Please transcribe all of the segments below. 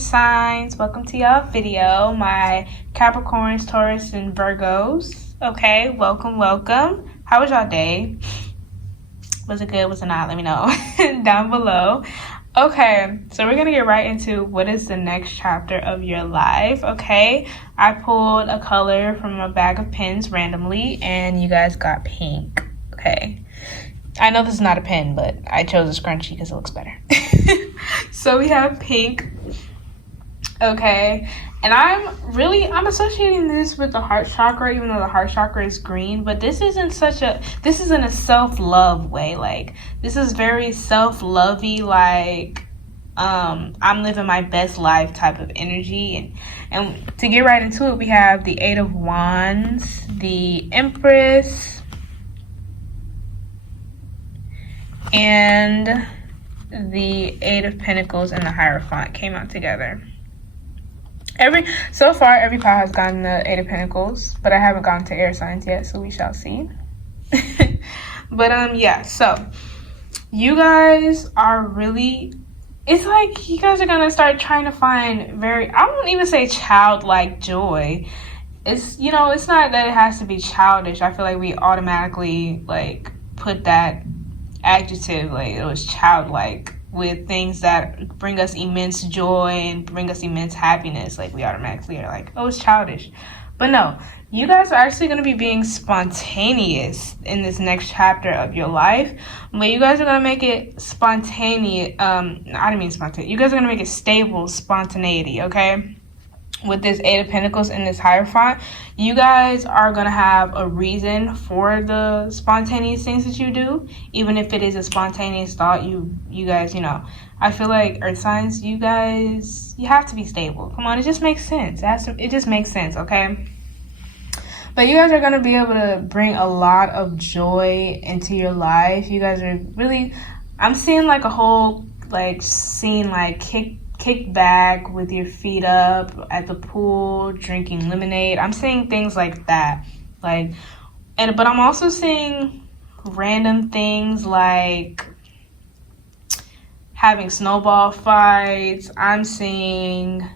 signs, welcome to y'all video. My Capricorns, Taurus, and Virgos. Okay, welcome. How was y'all day? Was it good? Was it not? Let me know down below. Okay, so we're gonna get right into what is the next chapter of your life. Okay, I pulled a color from a bag of pens randomly, and you guys got pink. Okay, I know this is not a pen, but I chose a scrunchie because it looks better. So we have pink. Okay, and I'm associating this with the heart chakra, even though the heart chakra is green, but this isn't a self-love way. Like, this is very self-lovey, like I'm living my best life type of energy. And to get right into it, we have the Eight of Wands, the Empress, and the Eight of Pentacles and the Hierophant came out together. So far, every pile has gotten the Eight of Pentacles, but I haven't gotten to air signs yet, so we shall see. But yeah, so you guys are really, it's like you guys are gonna start trying to find I won't even say childlike joy. It's, it's not that it has to be childish. I feel like we automatically like put that adjective, like it was childlike, with things that bring us immense joy and bring us immense happiness. Like, we automatically are like, oh, it's childish. But no, you guys are actually going to be being spontaneous in this next chapter of your life. But you guys are going to make it spontaneous. I didn't mean spontaneous. You guys are going to make it stable spontaneity, okay? With this Eight of Pentacles and this Hierophant, you guys are going to have a reason for the spontaneous things that you do. Even if it is a spontaneous thought, you guys, I feel like Earth signs, you have to be stable. Come on, it just makes sense. It just makes sense, okay? But you guys are going to be able to bring a lot of joy into your life. You guys are really, I'm seeing like a whole scene, like kick back with your feet up at the pool, drinking lemonade. I'm seeing things like that. But I'm also seeing random things like having snowball fights. I'm seeing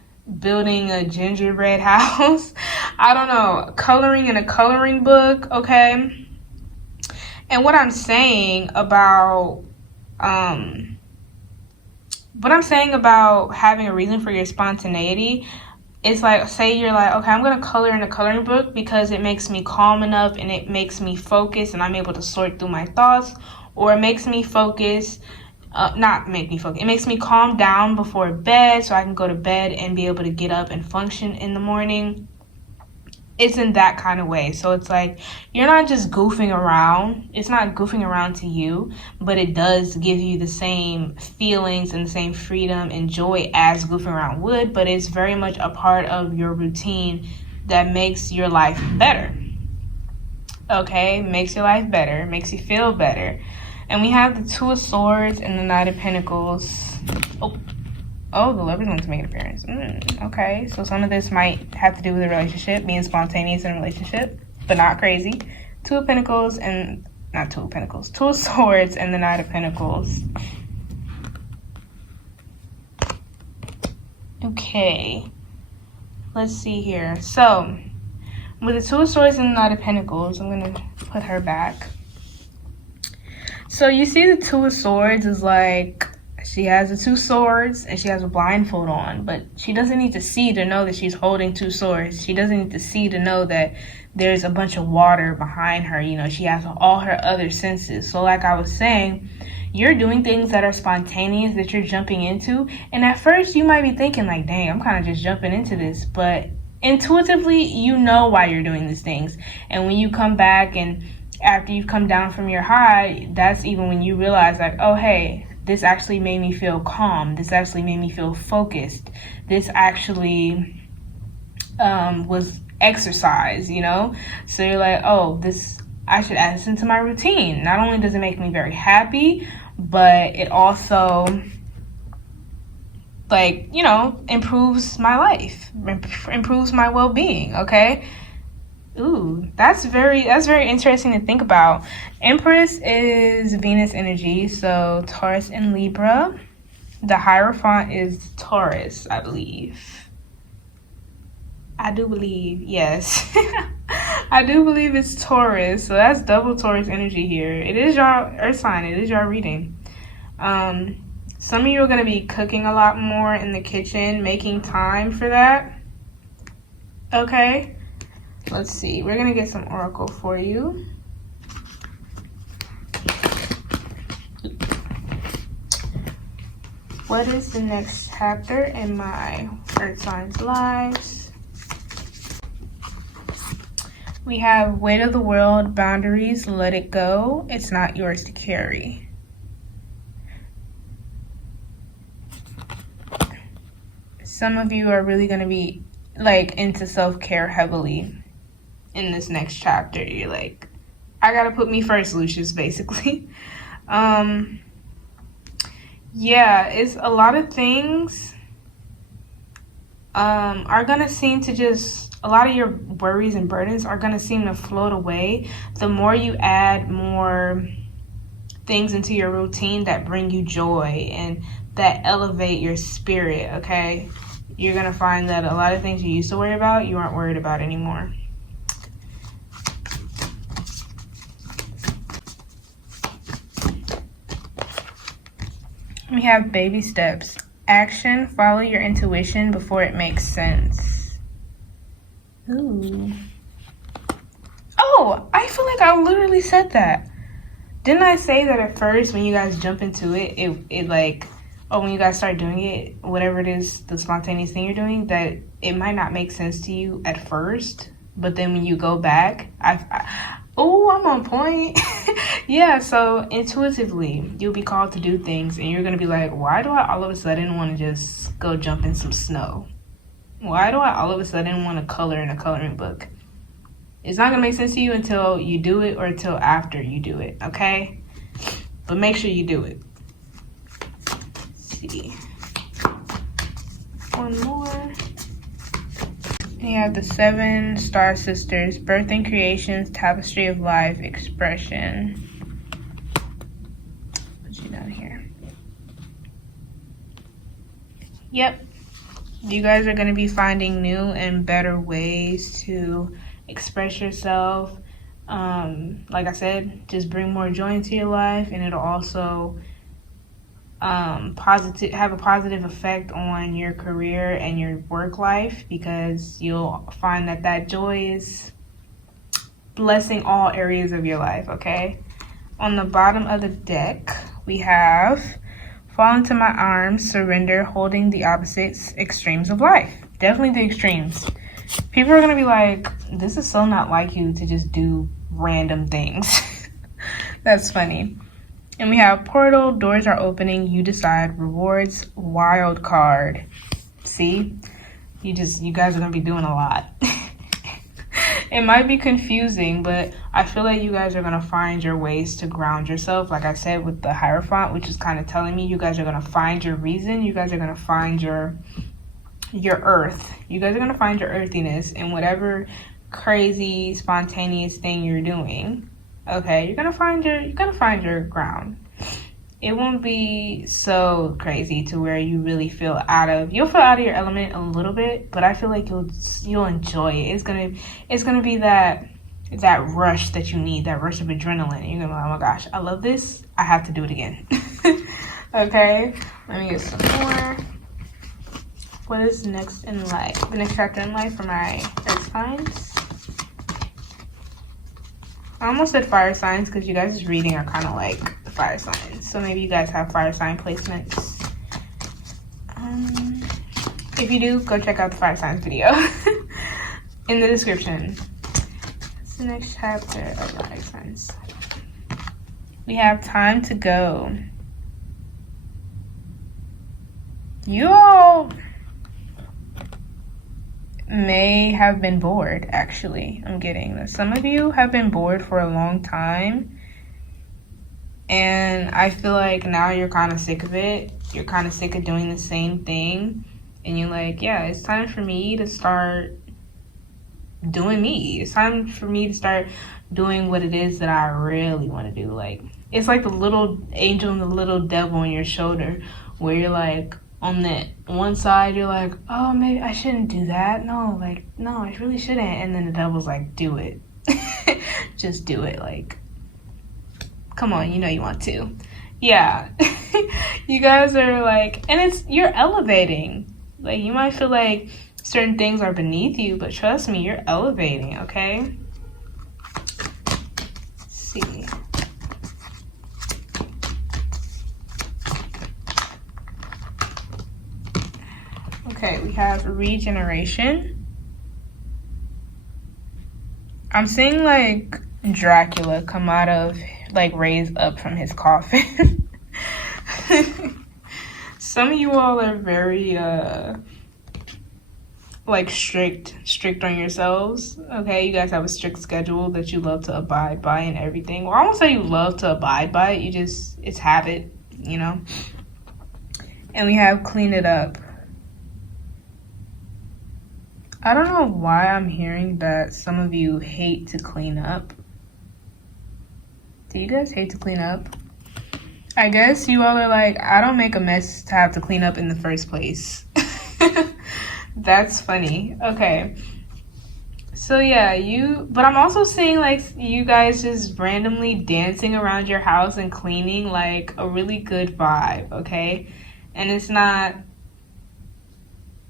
building a gingerbread house. I don't know, coloring in a coloring book, okay? And what I'm saying about having a reason for your spontaneity, it's like, say you're like, okay, I'm going to color in a coloring book because it makes me calm enough and it makes me focus and I'm able to sort through my thoughts, or it makes me focus, it makes me calm down before bed so I can go to bed and be able to get up and function in the morning. It's in that kind of way. So it's like, you're not just goofing around. It's not goofing around to you, but it does give you the same feelings and the same freedom and joy as goofing around would, but it's very much a part of your routine that makes your life better. Okay, makes your life better, makes you feel better. And we have the Two of Swords and the Knight of Pentacles. Oh, the Lovers want to make an appearance. Okay, so some of this might have to do with a relationship, being spontaneous in a relationship, but not crazy. Two of Pentacles and, not Two of Pentacles, Two of Swords and the Knight of Pentacles. Okay, let's see here. So, with the Two of Swords and the Knight of Pentacles, I'm going to put her back. So you see the Two of Swords is like, she has the two swords and she has a blindfold on, but she doesn't need to see to know that she's holding two swords. She doesn't need to see to know that there's a bunch of water behind her. She has all her other senses. So like I was saying, you're doing things that are spontaneous, that you're jumping into. And at first you might be thinking like, dang, I'm kind of just jumping into this. But intuitively, you know why you're doing these things. And when you come back and after you've come down from your high, that's even when you realize like, oh, hey, this actually made me feel calm. This actually made me feel focused. This actually was exercise, So you're like, oh, I should add this into my routine. Not only does it make me very happy, but it also, improves my life, improves my well-being, okay? Ooh, that's very interesting to think about. Empress is Venus energy, so Taurus and Libra. The Hierophant is Taurus, I believe. I do believe, yes. I do believe it's Taurus. So that's double Taurus energy here. It is your earth sign. It is your reading. Some of you are going to be cooking a lot more in the kitchen, making time for that. Okay. Let's see. We're going to get some oracle for you. What is the next chapter in my earth signs' lives? We have weight of the world, boundaries, let it go. It's not yours to carry. Some of you are really going to be like into self-care heavily in this next chapter. You're like, I got to put me first, Lucius, basically. Yeah, it's a lot of things are going to seem to just, a lot of your worries and burdens are going to seem to float away. The more you add more things into your routine that bring you joy and that elevate your spirit, okay? You're going to find that a lot of things you used to worry about, you aren't worried about anymore. We have baby steps. Action, follow your intuition before it makes sense. Ooh. Oh, I feel like I literally said that. Didn't I say that at first when you guys jump into it, it like, or when you guys start doing it, whatever it is, the spontaneous thing you're doing, that it might not make sense to you at first, but then when you go back, oh, I'm on point. Yeah, so intuitively, you'll be called to do things, and you're going to be like, why do I all of a sudden want to just go jump in some snow? Why do I all of a sudden want to color in a coloring book? It's not going to make sense to you until you do it or until after you do it, okay? But make sure you do it. Let's see. One more. You have the 7 star sisters, birth and creations, tapestry of life, expression. Put you down here. Yep. You guys are going to be finding new and better ways to express yourself. Like I said, just bring more joy into your life, and it'll also have a positive effect on your career and your work life, because you'll find that joy is blessing all areas of your life, okay? On the bottom of the deck, we have fall into my arms, surrender, holding the opposites, extremes of life. Definitely the extremes. People are going to be like, this is so not like you to just do random things. That's funny. And we have portal, doors are opening, you decide, rewards, wild card. See? You guys are going to be doing a lot. It might be confusing, but I feel like you guys are going to find your ways to ground yourself. Like I said, with the Hierophant, which is kind of telling me you guys are going to find your reason. You guys are going to find your earth. You guys are going to find your earthiness in whatever crazy, spontaneous thing you're doing. Okay, you're gonna find your ground. It won't be so crazy to where you really you'll feel out of your element a little bit, but I feel like you'll enjoy it. It's gonna be that rush that you need, that rush of adrenaline. You're gonna be like, oh my gosh, I love this. I have to do it again. Okay, let me get some more. What is next in life? The next chapter in life for my earth signs. I almost said fire signs because you guys' reading are kind of like the fire signs. So maybe you guys have fire sign placements. If you do, go check out the fire signs video in the description. It's the next chapter of fire signs. We have time to go. You all may have been bored, actually. I'm getting this. Some of you have been bored for a long time, and I feel like now you're kind of sick of it. You're kind of sick of doing the same thing, and you're like, yeah, it's time for me to start doing me. It's time for me to start doing what it is that I really want to do. Like, it's like the little angel and the little devil on your shoulder where you're like, on that one side, you're like, oh, maybe I shouldn't do that. No, like, no, I really shouldn't. And then the devil's like, do it. Just do it. Like, come on, you know you want to. Yeah. You guys are like, and you're elevating. Like, you might feel like certain things are beneath you, but trust me, you're elevating, okay? Let's see. Okay, we have regeneration. I'm seeing like Dracula come out of, like, raise up from his coffin. Some of you all are very like strict on yourselves. Okay, you guys have a strict schedule that you love to abide by and everything. Well, I won't say you love to abide by it, it's habit, you know. And we have clean it up. I don't know why I'm hearing that some of you hate to clean up. Do you guys hate to clean up? I guess you all are like, I don't make a mess to have to clean up in the first place. That's funny. Okay. So yeah, but I'm also seeing like you guys just randomly dancing around your house and cleaning, like a really good vibe, okay? And it's not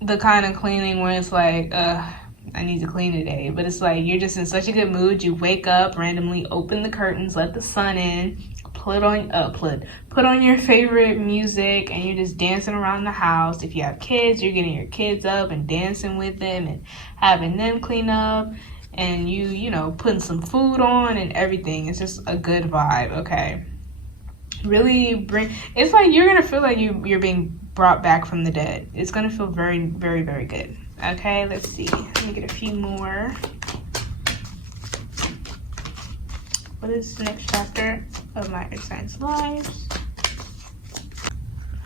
the kind of cleaning where it's like, I need to clean today. But it's like you're just in such a good mood. You wake up, randomly open the curtains, let the sun in, put on your favorite music, and you're just dancing around the house. If you have kids, you're getting your kids up and dancing with them and having them clean up, and you know, putting some food on and everything. It's just a good vibe, okay? Really it's like you're gonna feel like you're being brought back from the dead. It's gonna feel very, very, very good. Okay, let's see. Let me get a few more. What is the next chapter of my earth signs' lives?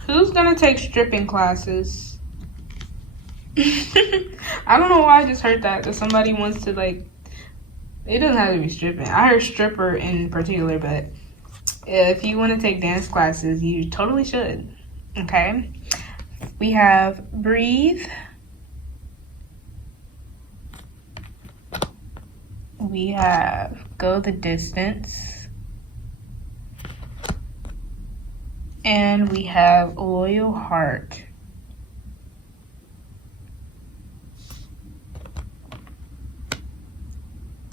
Who's gonna take stripping classes? I don't know why I just heard that somebody wants to, like, it doesn't have to be stripping. I heard stripper in particular, but if you want to take dance classes, you totally should. Okay, we have breathe. We have go the distance. And we have loyal heart.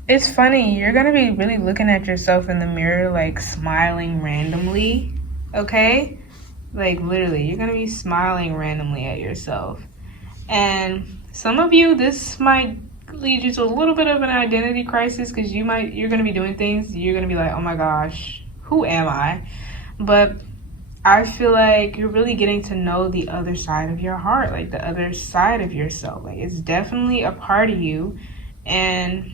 It's funny, you're gonna be really looking at yourself in the mirror, like smiling randomly, okay? Like literally, you're gonna be smiling randomly at yourself. And some of you, this might lead you to a little bit of an identity crisis, because you're gonna be doing things, you're gonna be like, oh my gosh, who am I? But I feel like you're really getting to know the other side of your heart, like the other side of yourself. Like it's definitely a part of you. And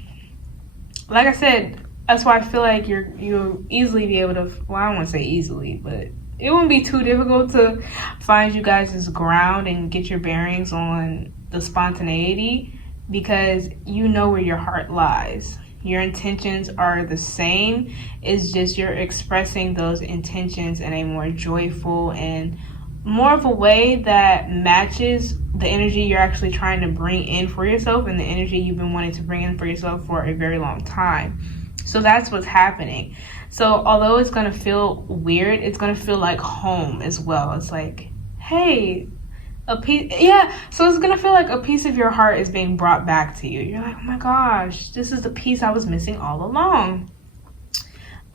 like I said, that's why I feel like you'll easily be able to, well, I don't want to say easily, but it won't be too difficult to find you guys' ground and get your bearings on the spontaneity, because you know where your heart lies. Your intentions are the same. It's just you're expressing those intentions in a more joyful and more of a way that matches the energy you're actually trying to bring in for yourself and the energy you've been wanting to bring in for yourself for a very long time. So that's what's happening. So although it's going to feel weird, it's going to feel like home as well. It's like, hey, a piece, yeah. So it's going to feel like a piece of your heart is being brought back to you. You're like, oh my gosh, this is the piece I was missing all along.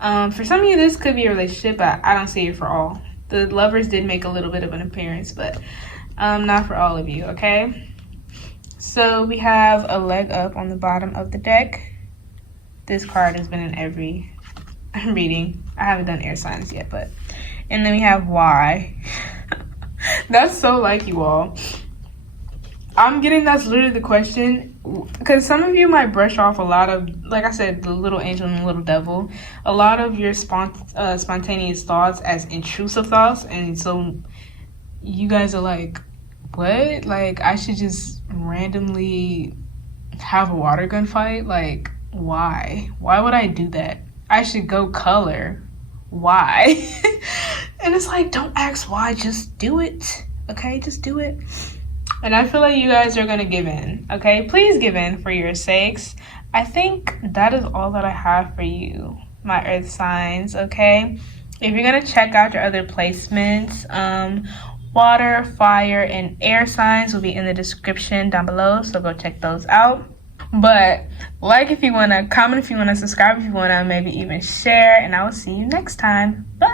For some of you, this could be a relationship, but I don't see it for all. The lovers did make a little bit of an appearance, but not for all of you, okay? So we have a leg up on the bottom of the deck. This card has been in every reading. I haven't done air signs yet, but... And then we have why. That's so like you all. I'm getting that's literally the question, because some of you might brush off a lot of, like I said, the little angel and the little devil, a lot of your spontaneous thoughts as intrusive thoughts, and so you guys are like, what? Like, I should just randomly have a water gun fight? Like, why? Why would I do that? I should go color. Why? And it's like, don't ask why, just do it. Okay, just do it. And I feel like you guys are gonna give in. Okay, please give in for your sakes. I think that is all that I have for you, my earth signs. Okay, if you're gonna check out your other placements, water, fire, and air signs will be in the description down below, so go check those out. But like if you want to, comment if you want to, subscribe if you want to, maybe even share, and I will see you next time. Bye.